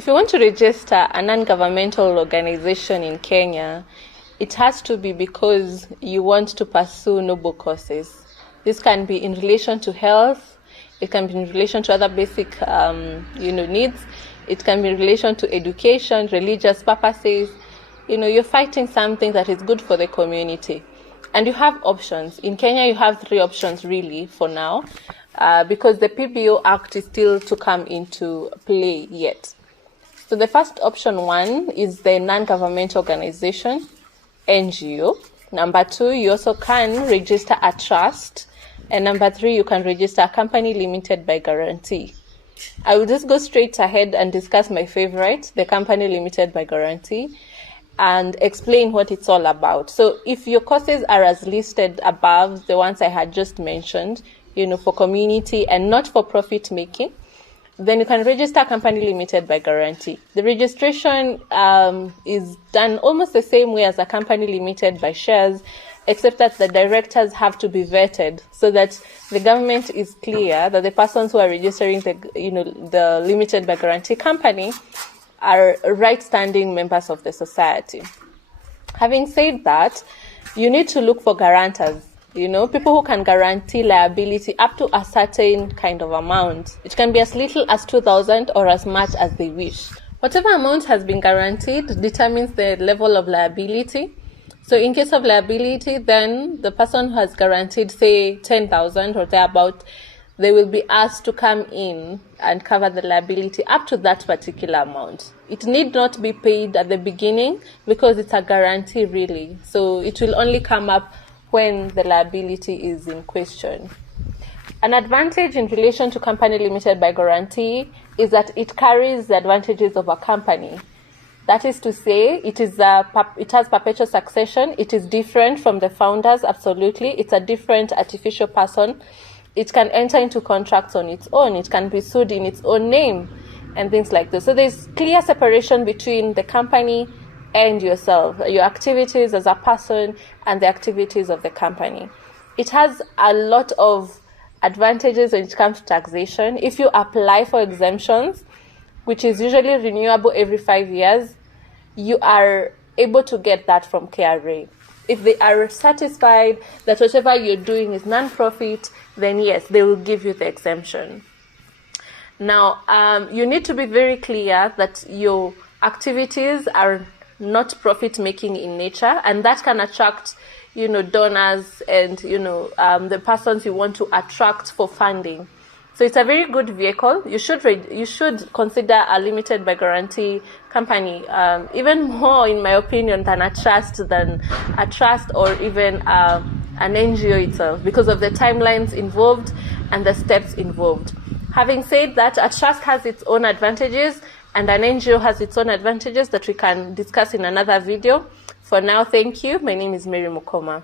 If you want to register a non-governmental organization in Kenya, it has to be because you want to pursue noble causes. This can be in relation to health, it can be in relation to other basic needs, it can be in relation to education, religious purposes. You're fighting something that is good for the community. And you have options. In Kenya, you have 3 options really for now, because the PBO Act is still to come into play yet. So the first option 1 is the non-government organization, NGO. Number 2, you also can register a trust. And number 3, you can register a company limited by guarantee. I will just go straight ahead and discuss my favorite, the company limited by guarantee, and explain what it's all about. So if your courses are as listed above, the ones I had just mentioned, for community and not for profit making, then you can register a company limited by guarantee. The registration is done almost the same way as a company limited by shares, except that the directors have to be vetted so that the government is clear that the persons who are registering the limited by guarantee company are right-standing members of the society. Having said that, you need to look for guarantors, people who can guarantee liability up to a certain kind of amount. It can be as little as 2,000 or as much as they wish. Whatever amount has been guaranteed determines the level of liability. So in case of liability, then the person who has guaranteed, say, 10,000 or thereabout, they will be asked to come in and cover the liability up to that particular amount. It need not be paid at the beginning because it's a guarantee really. So it will only come up when the liability is in question. An advantage in relation to company limited by guarantee is that it carries the advantages of a company. That is to say, it has perpetual succession. It is different from the founders, absolutely. It's a different artificial person. It can enter into contracts on its own. It can be sued in its own name and things like this. So there's clear separation between the company and yourself, your activities as a person and the activities of the company. It has a lot of advantages when it comes to taxation. If you apply for exemptions, which is usually renewable every 5 years, you are able to get that from KRA. If they are satisfied that whatever you're doing is non-profit, then yes, they will give you the exemption. Now, you need to be very clear that your activities are not profit-making in nature, and that can attract, donors and, the persons you want to attract for funding. So it's a very good vehicle. You should consider a limited by guarantee company, even more, in my opinion, than a trust or even an NGO itself, because of the timelines involved and the steps involved. Having said that, a trust has its own advantages and an NGO has its own advantages that we can discuss in another video. For now, thank you. My name is Mary Mukoma.